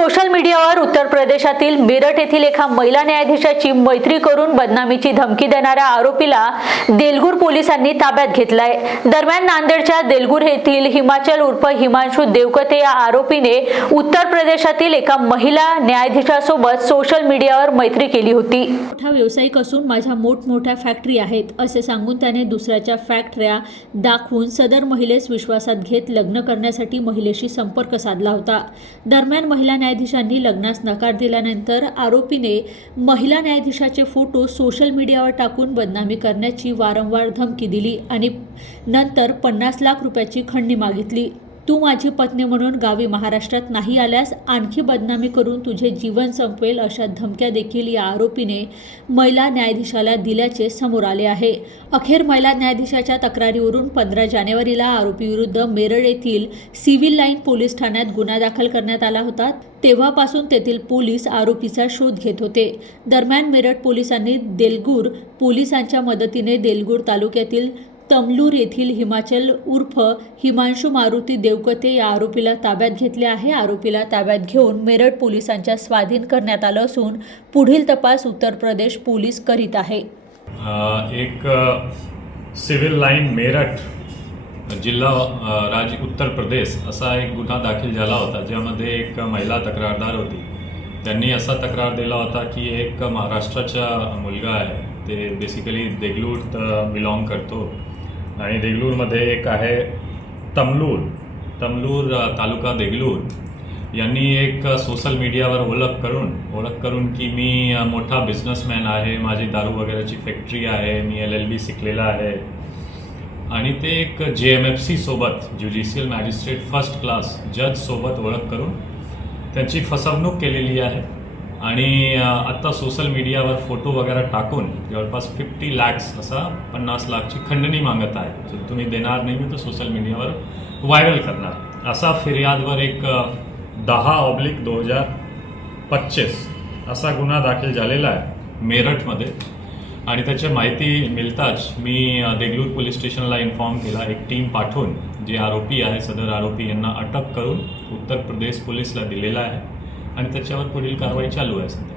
Social मीडियावर उत्तर प्रदेशातील मेरठ येथील एका महिला न्यायाधीशाची मैत्री करून बदनामीची धमकी देणाऱ्या आरोपीला देलगूर पोलिसांनी ताब्यात घेतलाय। दरम्यान नांदेडच्या देलगूर येथील हिमाचल उर्फ हिमांशु देवकते या आरोपीने उत्तर प्रदेशातील एका महिला न्यायाधीशासोबत सोशल मीडियावर मैत्री केली होती। मोठा व्यावसायिक असून माझ्या मोठमोठ्या फॅक्टरी आहेत असे सांगून त्याने दुसऱ्याच्या फॅक्टऱ्या दाखवून सदर महिलेस विश्वासात घेत लग्न करण्यासाठी महिलेशी संपर्क साधला होता। दरम्यान महिला न्यायाधीशांनी लग्नास नकार दिल्यानंतर आरोपीने महिला न्यायाधीशाचे फोटो सोशल मीडियावर टाकून बदनामी करण्याची वारंवार धमकी दिली आणि नंतर 50 लाख रुपयाची खंडणी मागितली। तू माझी पत्नी म्हणून गावी महाराष्ट्रात नाही आल्यास आणखी बदनामी करून तुझे जीवन संपवेल अशा धमक्या देखील या आरोपीने महिला न्यायाधीशाला दिल्याचे समोर आले आहे। अखेर महिला न्यायाधीशाच्या तक्रारीवरून 15 जानेवारीला आरोपीविरुद्ध मेरठ येथील सिव्हिल लाईन पोलीस ठाण्यात गुन्हा दाखल करण्यात आला होता। तेव्हापासून तेथील पोलीस आरोपीचा शोध घेत होते। दरम्यान मेरठ पोलिसांनी देलगूर पोलिसांच्या मदतीने देलगूर तालुक्यातील तमलूर येथील हिमाचल उर्फ हिमांशु मारुती देवकते या आरोपीला ताब्यात घेतले आहे। आरोपीला ताब्यात घेऊन मेरठ पोलिसांच्या स्वाधीन करण्यात आलं असून पुढील तपास उत्तर प्रदेश पोलीस करीत आहे। एक सिव्हिल लाईन मेरठ जिल्हा राज्य उत्तर प्रदेश असा एक गुन्हा दाखल झाला होता, ज्यामध्ये एक महिला तक्रारदार होती। त्यांनी असा तक्रार दिला होता की एक महाराष्ट्राचा मुलगा आहे, ते बेसिकली देगलूर बिलॉंग करतो आणि देगलूरमध्ये एक आहे तमलूर तालुका देगलूर यांनी एक सोशल मीडियावर ओळख करून की मी मोठा बिझनेसमॅन आहे, माझी दारू वगैरेची फॅक्टरी आहे, मी LLB शिकलेला आहे आणि ते एक JMFC सोबत ज्युडिशियल मॅजिस्ट्रेट फर्स्ट क्लास जज सोबत ओळख करून त्यांची फसवणूक केलेली आहे आणि आता सोशल मीडियावर फोटो वगैरे टाकून जवळपास 50 लाख असा 50 लाखची खंडणी मागत आहे। जर तुम्ही देणार नाही मी तो सोशल मीडियावर व्हायरल करणार असा फिर्यादवर एक 10/2025 असा गुन्हा दाखल झालेला आहे मेरठमध्ये आणि त्याची माहिती मिळताच मी देगलूर पोलीस स्टेशनला इन्फॉर्म केला। एक टीम पाठवून जे आरोपी आहे सदर आरोपी यांना अटक करून उत्तर प्रदेश पोलीसला दिलेला आहे आणि त्याच्यावर पुढील कारवाई चालू आहे सध्या।